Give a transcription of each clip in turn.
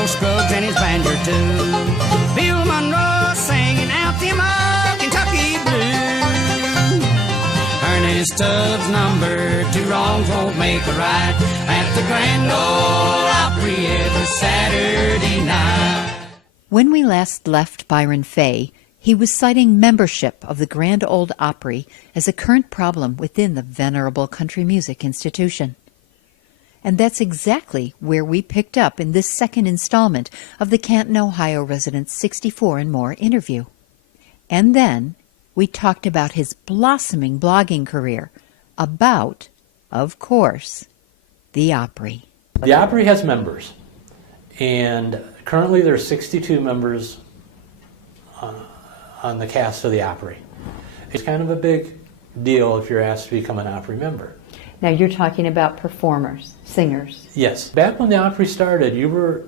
Earl Scruggs and his banjo too. Bill Monroe singing out them old Kentucky blues. Ernest Tubbs' number, two wrongs won't make a right, at the Grand Ole Opry every Saturday night. When we last left Bryon Fay, he was citing membership of the Grand Ole Opry as a current problem within the venerable country music institution. And that's exactly where we picked up in this second installment of the Canton, Ohio resident's 64 and More interview. And then we talked about his blossoming blogging career, about, of course, the Opry. The Opry has members, and currently there are 62 members on the cast of the Opry. It's kind of a big deal if you're asked to become an Opry member. Now you're talking about performers, singers. Yes. Back when the Opry started, you were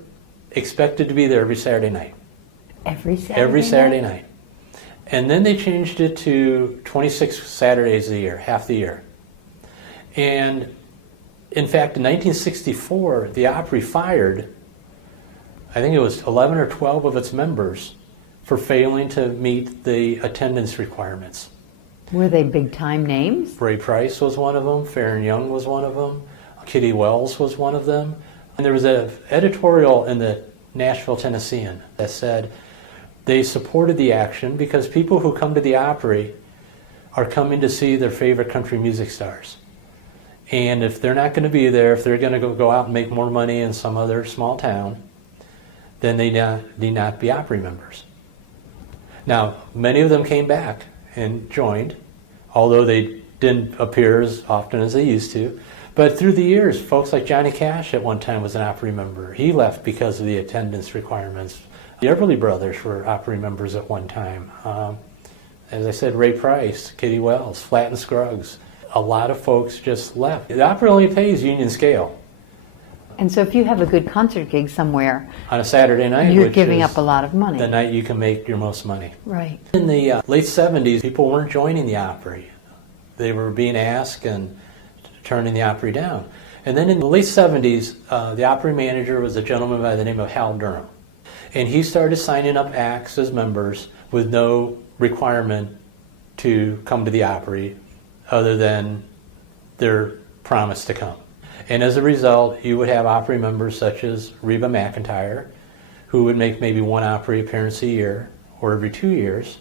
expected to be there every Saturday night. Every Saturday Every Saturday night. And then they changed it to 26 Saturdays a year, half the year. And in fact, in 1964, the Opry fired, I think it was 11 or 12 of its members for failing to meet the attendance requirements. Were they big-time names? Ray Price was one of them, Farron Young was one of them, Kitty Wells was one of them. And there was an editorial in the Nashville Tennessean that said they supported the action because people who come to the Opry are coming to see their favorite country music stars. And if they're not going to be there, if they're going to go out and make more money in some other small town, then they need not be Opry members. Now, many of them came back and joined, although they didn't appear as often as they used to. But through the years, folks like Johnny Cash at one time was an Opry member. He left because of the attendance requirements. The Everly Brothers were Opry members at one time. As I said, Ray Price, Kitty Wells, Flatt and Scruggs. A lot of folks just left. The Opry only pays union scale. And so if you have a good concert gig somewhere, on a Saturday night, you're which giving is up a lot of money. the night you can make your most money. Right. In the late 70s, people weren't joining the Opry. They were being asked and turning the Opry down. And then in the late 70s, the Opry manager was a gentleman by the name of Hal Durham. And he started signing up acts as members with no requirement to come to the Opry other than their promise to come. And as a result, you would have Opry members such as Reba McEntire, who would make maybe one Opry appearance a year or every 2 years,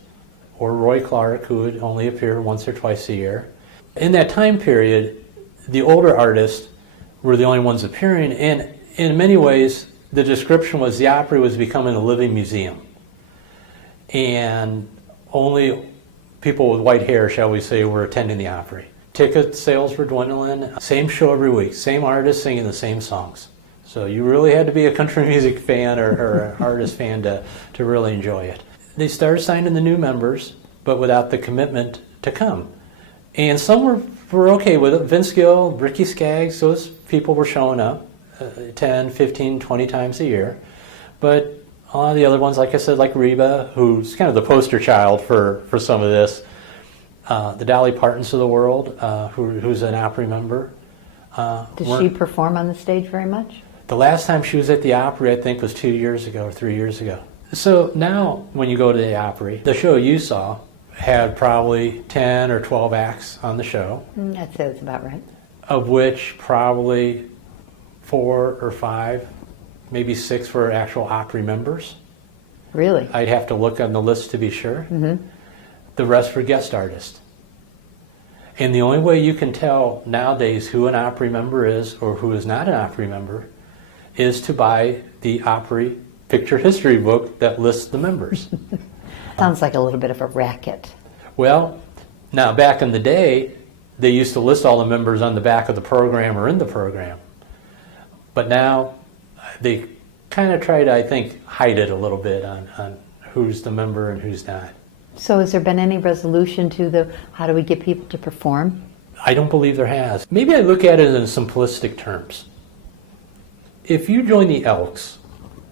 or Roy Clark, who would only appear once or twice a year. In that time period, the older artists were the only ones appearing, and in many ways, the description was the Opry was becoming a living museum. And only people with white hair, shall we say, were attending the Opry. Ticket sales were dwindling. Same show every week, same artist singing the same songs. So you really had to be a country music fan or an artist fan to really enjoy it. They started signing the new members, but without the commitment to come. And some were okay with it. Vince Gill, Ricky Skaggs, those people were showing up 10, 15, 20 times a year. But a lot of the other ones, like I said, like Reba, who's kind of the poster child for some of this, the Dolly Partons of the world, who's an Opry member. Does she perform on the stage very much? The last time she was at the Opry, I think, was 2 years ago or 3 years ago. So now, when you go to the Opry, the show you saw had probably 10 or 12 acts on the show. That sounds about right. Of which probably 4 or 5, maybe 6 were actual Opry members. Really? I'd have to look on the list to be sure. Mm-hmm. The rest were guest artists. And the only way you can tell nowadays who an Opry member is or who is not an Opry member is to buy the Opry picture history book that lists the members. Sounds like a little bit of a racket. Well, now back in the day, they used to list all the members on the back of the program or in the program. But now they kind of try to, I think, hide it a little bit on who's the member and who's not. So has there been any resolution to how do we get people to perform? I don't believe there has. Maybe I look at it in simplistic terms. If you join the Elks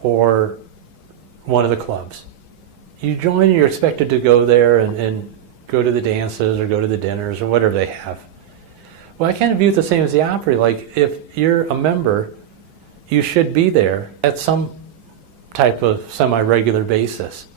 or one of the clubs, you join and you're expected to go there and go to the dances or go to the dinners or whatever they have. Well, I kind of view it the same as the Opry. Like, if you're a member, you should be there at some type of semi-regular basis.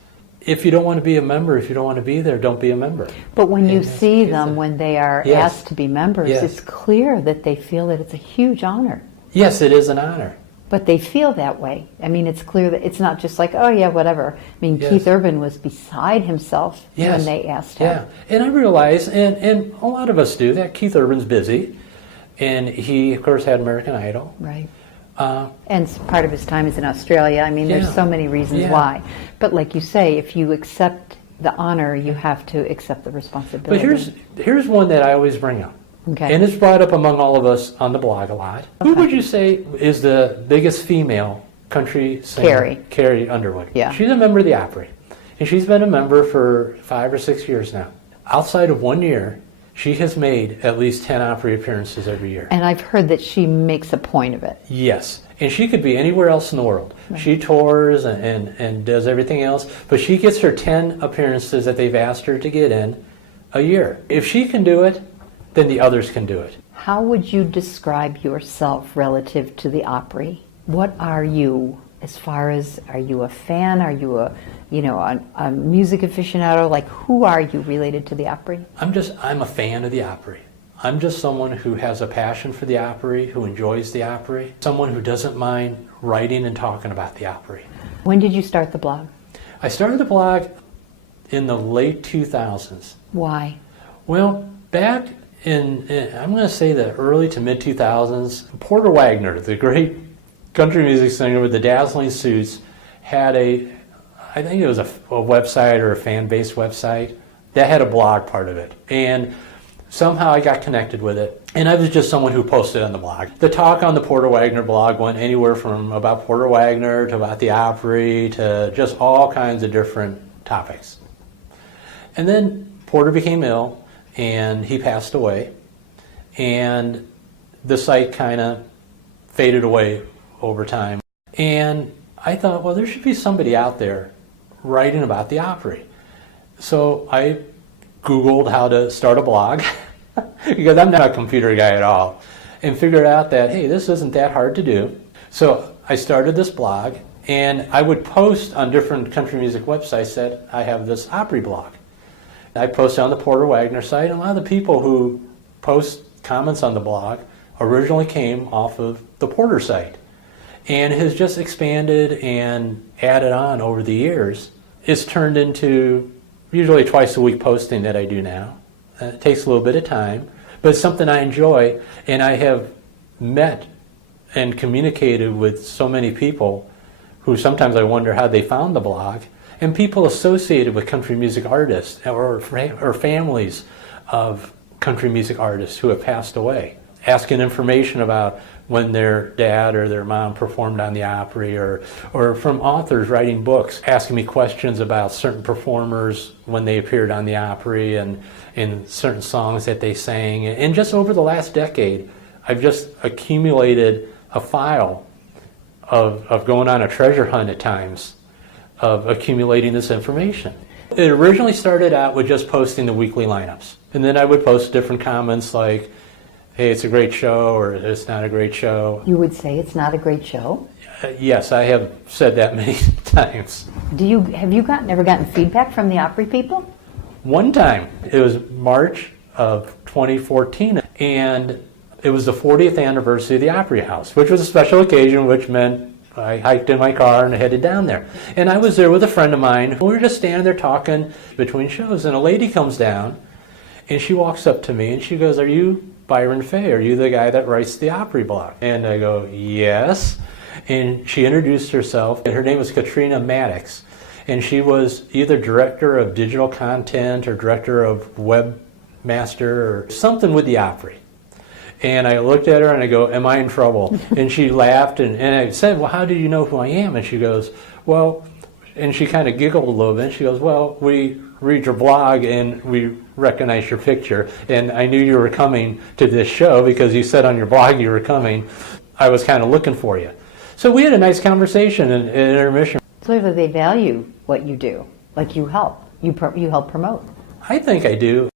If you don't want to be a member, if you don't want to be there, don't be a member. But when you see them, when they are Yes. asked to be members, Yes. it's clear that they feel that it's a huge honor. Yes, it is an honor. But they feel that way. I mean, it's clear that it's not just like, oh yeah, whatever. I mean, Yes. Keith Urban was beside himself Yes. when they asked him. Yeah, and I realize, and a lot of us do, that Keith Urban's busy, and he, of course, had American Idol. Right. And part of his time is in Australia. I mean, there's Yeah. so many reasons Yeah. why. But like you say, if you accept the honor, you have to accept the But responsibility. here's one that I always bring up. Okay. And it's brought up among all of us on the blog a lot. Who would you say is the biggest female country singer? Carrie. Carrie Underwood. Yeah. She's a member of the Opry. And she's been a member for 5 or 6 years now. Outside of 1 year, she has made at least 10 Opry appearances every year. And I've heard that she makes a point of it. Yes. And she could be anywhere else in the world. She tours and does everything else, but she gets her 10 appearances that they've asked her to get in a year. If she can do it, then the others can do it. How would you describe yourself relative to the Opry? What are you as far as, are you a fan? Are you a music aficionado? Like, who are you related to the Opry? I'm a fan of the Opry. I'm just someone who has a passion for the Opry, who enjoys the Opry, someone who doesn't mind writing and talking about the Opry. When did you start the blog? I started the blog in the late 2000s. Why? Well, back in I'm going to say the early to mid 2000s, Porter Wagoner, the great country music singer with the dazzling suits, had I think it was a website or a fan-based website that had a blog part of it. And somehow I got connected with it. And I was just someone who posted on the blog. The talk on the Porter Wagoner blog went anywhere from about Porter Wagoner to about the Opry to just all kinds of different topics. And then Porter became ill and he passed away. And the site kind of faded away over time. And I thought, well, there should be somebody out there writing about the Opry. So I Googled how to start a blog, because I'm not a computer guy at all, and figured out that, hey, this isn't that hard to do. So I started this blog, and I would post on different country music websites that I have this Opry blog. I posted on the Porter Wagoner site, and a lot of the people who post comments on the blog originally came off of the Porter site, and has just expanded and added on over the years. It's turned into usually twice a week posting that I do now. It takes a little bit of time, but it's something I enjoy, and I have met and communicated with so many people who sometimes I wonder how they found the blog, and people associated with country music artists or families of country music artists who have passed away, asking information about when their dad or their mom performed on the Opry, or from authors writing books, asking me questions about certain performers when they appeared on the Opry and in certain songs that they sang. And just over the last decade, I've just accumulated a file of going on a treasure hunt at times, of accumulating this information. It originally started out with just posting the weekly lineups. And then I would post different comments like, hey, it's a great show, or it's not a great show. You would say it's not a great show? Yes, I have said that many times. Have you ever gotten feedback from the Opry people? One time, it was March of 2014, and it was the 40th anniversary of the Opry House, which was a special occasion, which meant I hiked in my car and headed down there. And I was there with a friend of mine. We were just standing there talking between shows, and a lady comes down, and she walks up to me, and she goes, "Are you Bryon Fay? Are you the guy that writes the Opry blog?" And I go, "Yes." And she introduced herself, and her name was Christina Maddox. And she was either director of digital content or director of webmaster or something with the Opry. And I looked at her and I go, "Am I in trouble?" And she laughed, and I said, "Well, how do you know who I am?" And she goes, "Well," and she kind of giggled a little bit. She goes, "Well, we read your blog and we recognize your picture, and I knew you were coming to this show because you said on your blog you were coming. I was kind of looking for you." So we had a nice conversation in intermission. Clearly they value what you do, like you help. You help promote. I think I do.